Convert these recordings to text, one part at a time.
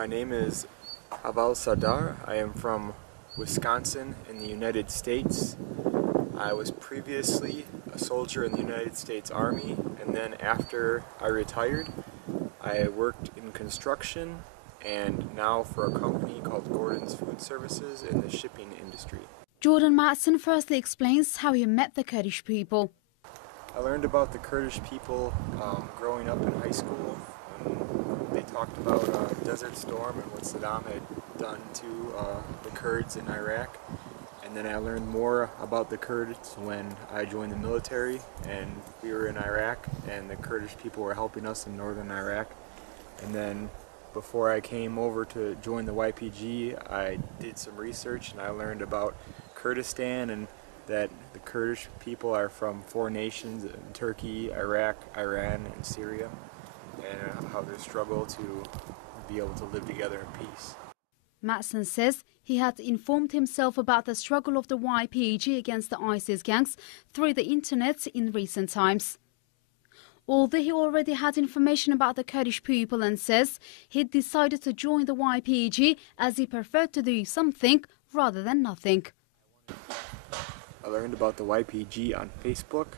My name is Aval Sadar. I am from Wisconsin in the United States. I was previously a soldier in the United States Army, and then after I retired, I worked in construction and now for a company called Gordon's Food Services in the shipping industry. Jordan Matson firstly explains how he met the Kurdish people. I learned about the Kurdish people growing up in high school when they talked about Desert Storm and what Saddam had done to the Kurds in Iraq. And then I learned more about the Kurds when I joined the military and we were in Iraq and the Kurdish people were helping us in northern Iraq. And then before I came over to join the YPG, I did some research and I learned about Kurdistan and that the Kurdish people are from 4 nations, Turkey, Iraq, Iran, and Syria, and how they struggle to be able to live together in peace. Matson says he had informed himself about the struggle of the YPG against the ISIS gangs through the internet in recent times. Although he already had information about the Kurdish people and says he decided to join the YPG as he preferred to do something rather than nothing. I learned about the YPG on Facebook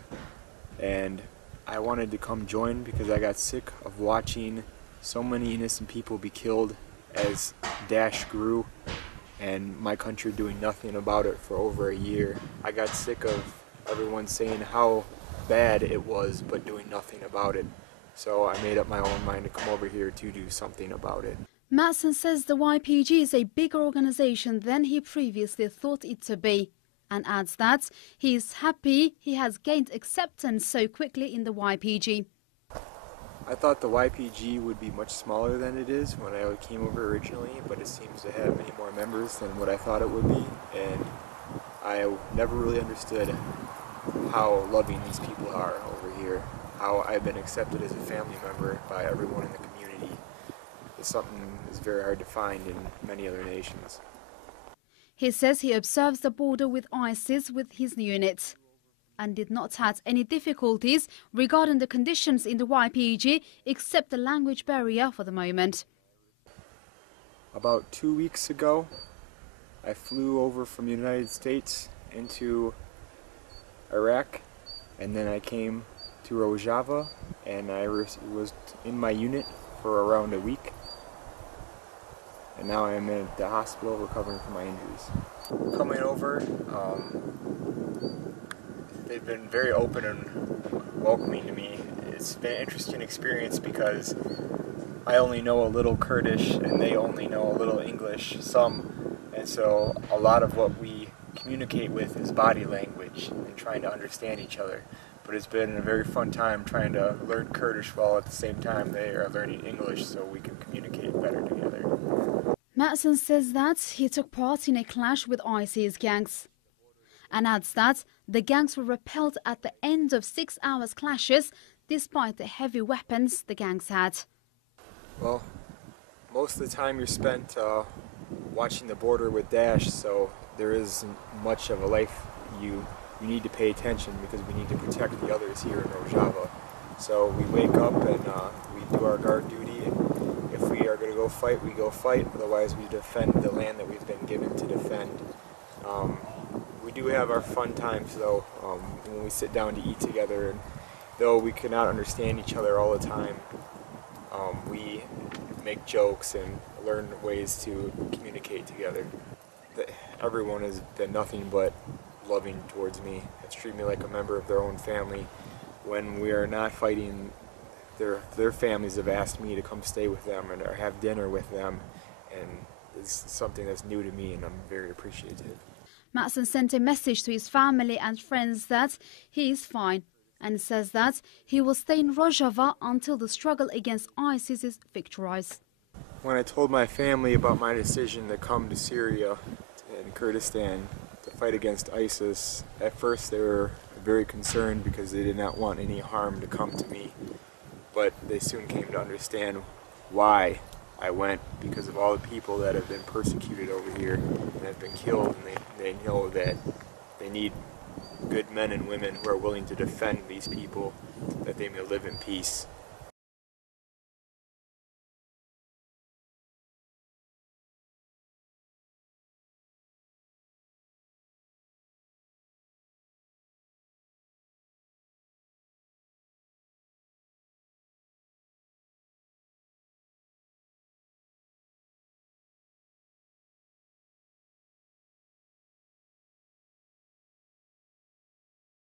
and I wanted to come join because I got sick of watching so many innocent people be killed as Daesh grew and my country doing nothing about it for over a year. I got sick of everyone saying how bad it was but doing nothing about it. So I made up my own mind to come over here to do something about it. Matson says the YPG is a bigger organization than he previously thought it to be, and adds that he is happy he has gained acceptance so quickly in the YPG. I thought the YPG would be much smaller than it is when I came over originally, but it seems to have many more members than what I thought it would be, and I never really understood how loving these people are over here, how I've been accepted as a family member by everyone in the community. It's something that's very hard to find in many other nations. He says he observes the border with ISIS with his unit and did not have any difficulties regarding the conditions in the YPG except the language barrier for the moment. About 2 weeks ago, I flew over from the United States into Iraq, and then I came to Rojava and I was in my unit for around a week. And now I am at the hospital recovering from my injuries. Coming over, they've been very open and welcoming to me. It's been an interesting experience because I only know a little Kurdish and they only know a little English, some. And so a lot of what we communicate with is body language and trying to understand each other. But it's been a very fun time trying to learn Kurdish while at the same time they are learning English so we can communicate better together. Matson says that he took part in a clash with ISIS gangs and adds that the gangs were repelled at the end of 6 hours clashes despite the heavy weapons the gangs had. Well, most of the time you're spent watching the border with Daesh, so there isn't much of a life. You need to pay attention because we need to protect the others here in Rojava. So we wake up and we do our guard duty, and if we are going to go fight, we go fight. Otherwise we defend the land that we've been given to defend. We do have our fun times though, when we sit down to eat together, and though we cannot understand each other all the time, we make jokes and learn ways to communicate together. Everyone has been nothing but loving towards me. It's treated me like a member of their own family. When we are not fighting, their families have asked me to come stay with them and or have dinner with them, and it's something that's new to me and I'm very appreciative. Matson sent a message to his family and friends that he is fine and says that he will stay in Rojava until the struggle against ISIS is victorized. When I told my family about my decision to come to Syria and Kurdistan to fight against ISIS, at first they were very concerned because they did not want any harm to come to me. But they soon came to understand why I went, because of all the people that have been persecuted over here and have been killed, and they know that they need good men and women who are willing to defend these people, that they may live in peace.